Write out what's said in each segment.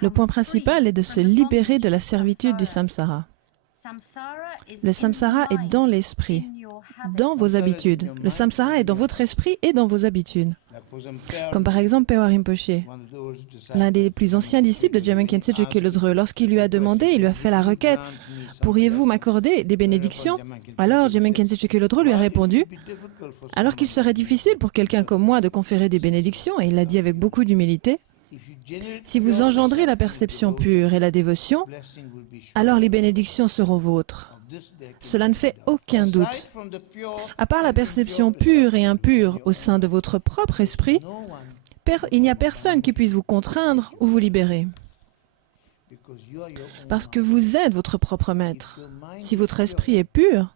Le point principal est de se libérer de la servitude du samsara. Le samsara est dans l'esprit, dans vos habitudes. Le samsara est dans votre esprit et dans vos habitudes. Comme par exemple Pewa Rinpoche, l'un des plus anciens disciples de Jigme Khyentse Drukgyal Lodrö. Lorsqu'il lui a demandé, il lui a fait la requête, « Pourriez-vous m'accorder des bénédictions ?» Alors Jigme Khyentse Drukgyal Lodrö lui a répondu, « Alors qu'il serait difficile pour quelqu'un comme moi de conférer des bénédictions, et il l'a dit avec beaucoup d'humilité, si vous engendrez la perception pure et la dévotion, alors les bénédictions seront vôtres. Cela ne fait aucun doute. À part la perception pure et impure au sein de votre propre esprit, il n'y a personne qui puisse vous contraindre ou vous libérer. Parce que vous êtes votre propre maître. Si votre esprit est pur,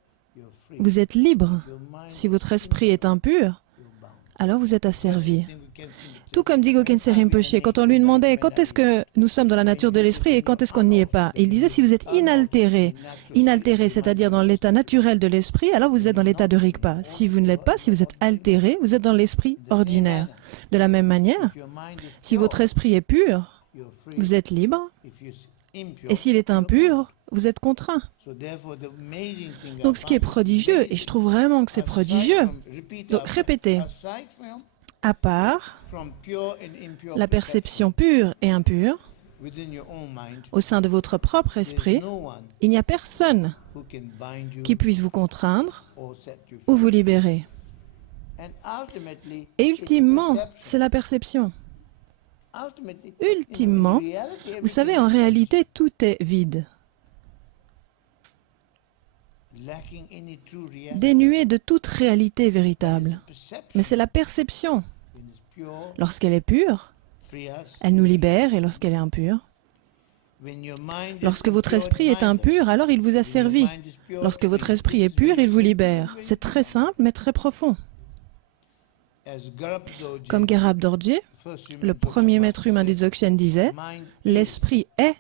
vous êtes libre. Si votre esprit est impur, alors vous êtes asservi. Tout comme dit Gokensé Rinpoche, quand on lui demandait quand est-ce que nous sommes dans la nature de l'esprit et quand est-ce qu'on n'y est pas, il disait si vous êtes inaltéré, c'est-à-dire dans l'état naturel de l'esprit, alors vous êtes dans l'état de Rigpa. Si vous ne l'êtes pas, si vous êtes altéré, vous êtes dans l'esprit ordinaire. De la même manière, si votre esprit est pur, vous êtes libre, et s'il est impur, vous êtes contraint. Donc ce qui est prodigieux, et je trouve vraiment que c'est prodigieux, donc répétez, à part la perception pure et impure, au sein de votre propre esprit, il n'y a personne qui puisse vous contraindre ou vous libérer. Et ultimement, c'est la perception. Ultimement, vous savez, en réalité, tout est vide. Dénué de toute réalité véritable. Mais c'est la perception. Lorsqu'elle est pure, elle nous libère, et lorsqu'elle est impure, lorsque votre esprit est impur, alors il vous a servi. Lorsque votre esprit est pur, il vous libère. C'est très simple, mais très profond. Comme Garab Dorje, le premier maître humain du Dzogchen disait, « L'esprit est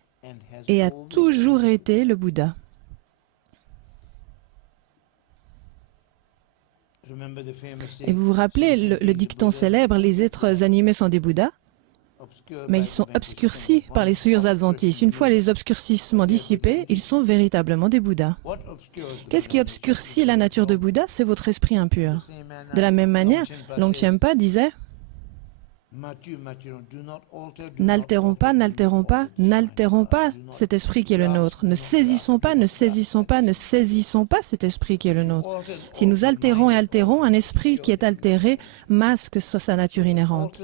et a toujours été le Bouddha. » Et vous vous rappelez le dicton célèbre, les êtres animés sont des Bouddhas, mais ils sont obscurcis par les souillures adventistes. Une fois les obscurcissements dissipés, ils sont véritablement des Bouddhas. Qu'est-ce qui obscurcit la nature de Bouddha? C'est votre esprit impur. De la même manière, Longchenpa disait, n'altérons pas, n'altérons pas, n'altérons pas cet esprit qui est le nôtre. Ne saisissons pas, ne saisissons pas, ne saisissons pas cet esprit qui est le nôtre. Si nous altérons et altérons, un esprit qui est altéré masque sa nature inhérente.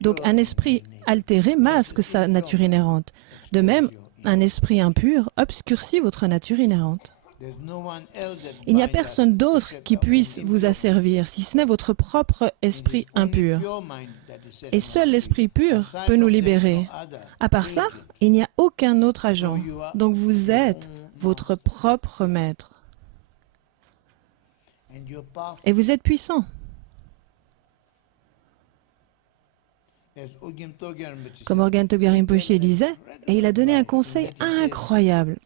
Donc un esprit altéré masque sa nature inhérente. De même, un esprit impur obscurcit votre nature inhérente. Il n'y a personne d'autre qui puisse vous asservir, si ce n'est votre propre esprit impur. Et seul l'esprit pur peut nous libérer. À part ça, il n'y a aucun autre agent. Donc vous êtes votre propre maître. Et vous êtes puissant. Comme Orgyen Togyen Rinpoche disait, et il a donné un conseil incroyable.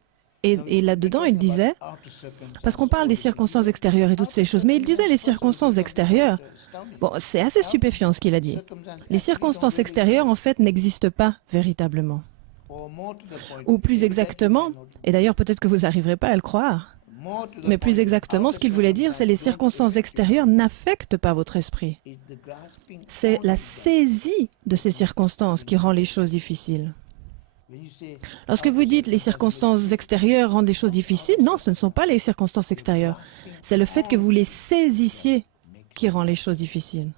Et là-dedans, il disait, parce qu'on parle des circonstances extérieures et toutes ces choses, mais il disait les circonstances extérieures. Bon, c'est assez stupéfiant ce qu'il a dit. Les circonstances extérieures, en fait, n'existent pas véritablement. Ou plus exactement, et d'ailleurs peut-être que vous n'arriverez pas à le croire, mais plus exactement, ce qu'il voulait dire, c'est les circonstances extérieures n'affectent pas votre esprit. C'est la saisie de ces circonstances qui rend les choses difficiles. Lorsque vous dites les circonstances extérieures rendent les choses difficiles, non, ce ne sont pas les circonstances extérieures. C'est le fait que vous les saisissiez qui rend les choses difficiles.